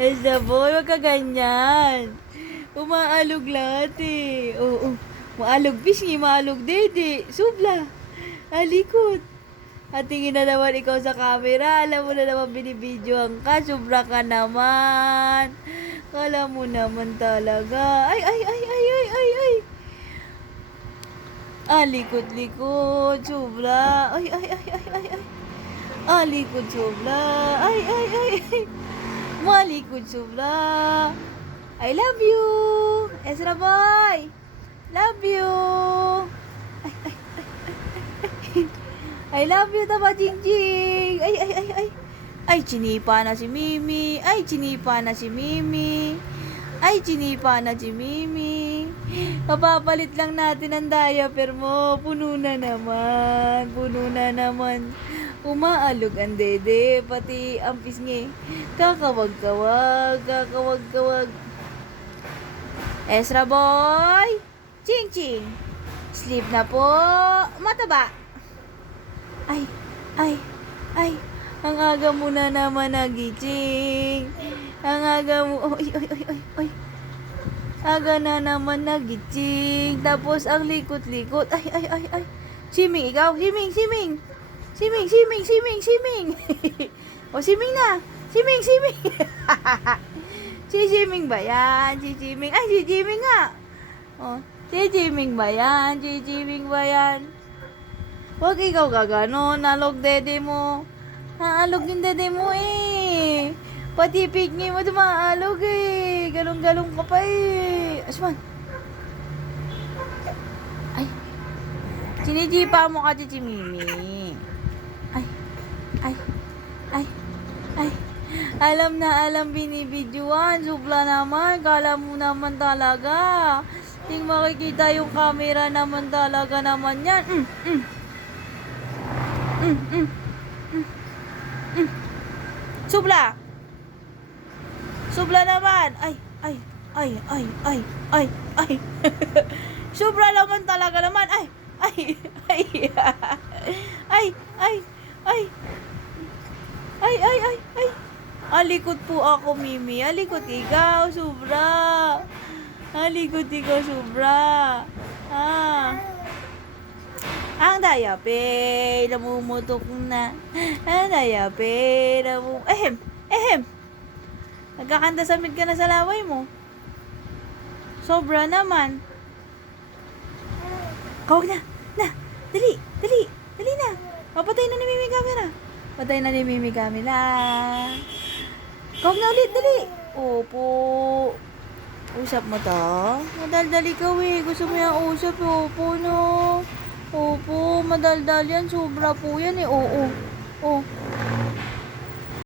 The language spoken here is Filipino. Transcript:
Ezra boy, wag ka ganyan. Umaalog lahat eh. Oo. Maalog pisngi, maalog dede. Subla. Alikot. At tingin na naman ikaw sa camera. Alam mo na naman binibidyohan ka. Sobra ka naman. Alam mo naman talaga. Ay, ay, ay, ay, ay, ay, ay. Likot-likot. Sobra. Ay, ay, ay, ay, ay, ay. Likot sobra. Ay, ay, ay, ay. Malikot sobra. I love you. Ezra boy. Love you. Ay, ay, ay, ay. I love you, Taba Jingjing. Ay, ay, ay, ay. Ay, chinipa na si Mimi. Ay, chinipa na si Mimi. Ay, chinipa na si Mimi. Kapapalit lang natin ang diaper mo. Puno na naman. Puno na naman. Umaalog ang dede. Pati ang pisngi. Kakawag-kawag. Kakawag-kawag. Ezra boy. Ching-ching. Sleep na po. Mataba. Ay, ay, ay. Ang aga mo na naman nagiching. Ang aga mo. Oy, oy, oy, oy, oy. Aga na naman nagiching. Tapos ang likot-likot. Ay, ay, ay, ay. Siming, ikaw. Siming, siming. Siming, siming, siming, siming. O, siming na. Siming, siming. Si Siming ba yan? Si Siming. Ay, si Siming nga. O, si Siming ba yan? Si Siming ba yan? Huwag ikaw gaganon. Nalog dede mo. Naalog yung dede mo eh. Pati pigni mo dumaalog eh. Galong-galong ka pa eh. Asman. Ay. Sinijipa mo ka si Mimi. Ay. Ay. Ay. Ay. Alam na alam binibidyoan. Subla naman. Kala mo naman talaga. Ting makikita yung camera naman talaga naman yan. Subla. Subla naman. Ay, ay, ay, ay, ay, ay, ay. Subla naman talaga naman. Ay, ay, ay. Ay, ay, ay. Ay, ay, ay, ay. Alikot po ako, Mimi. Alikot ikaw, sobra. Alikot ikaw, sobra. Ang diaper, namumutok na. Ang diaper, Ehem, ehem. Nagkakanta samid ka na sa laway mo. Sobra naman. Kawag na. Na. Dali. Dali. Dali na. Mapatay na ni Mimi camera. Patay na ni Mimi camera. Kawag na ulit. Dali. Opo. Usap mo to? Madaldali ka eh. Gusto mo yung usap. Opo no. Opo. Madaldal yan. Sobra po yan eh. Oo. Oh.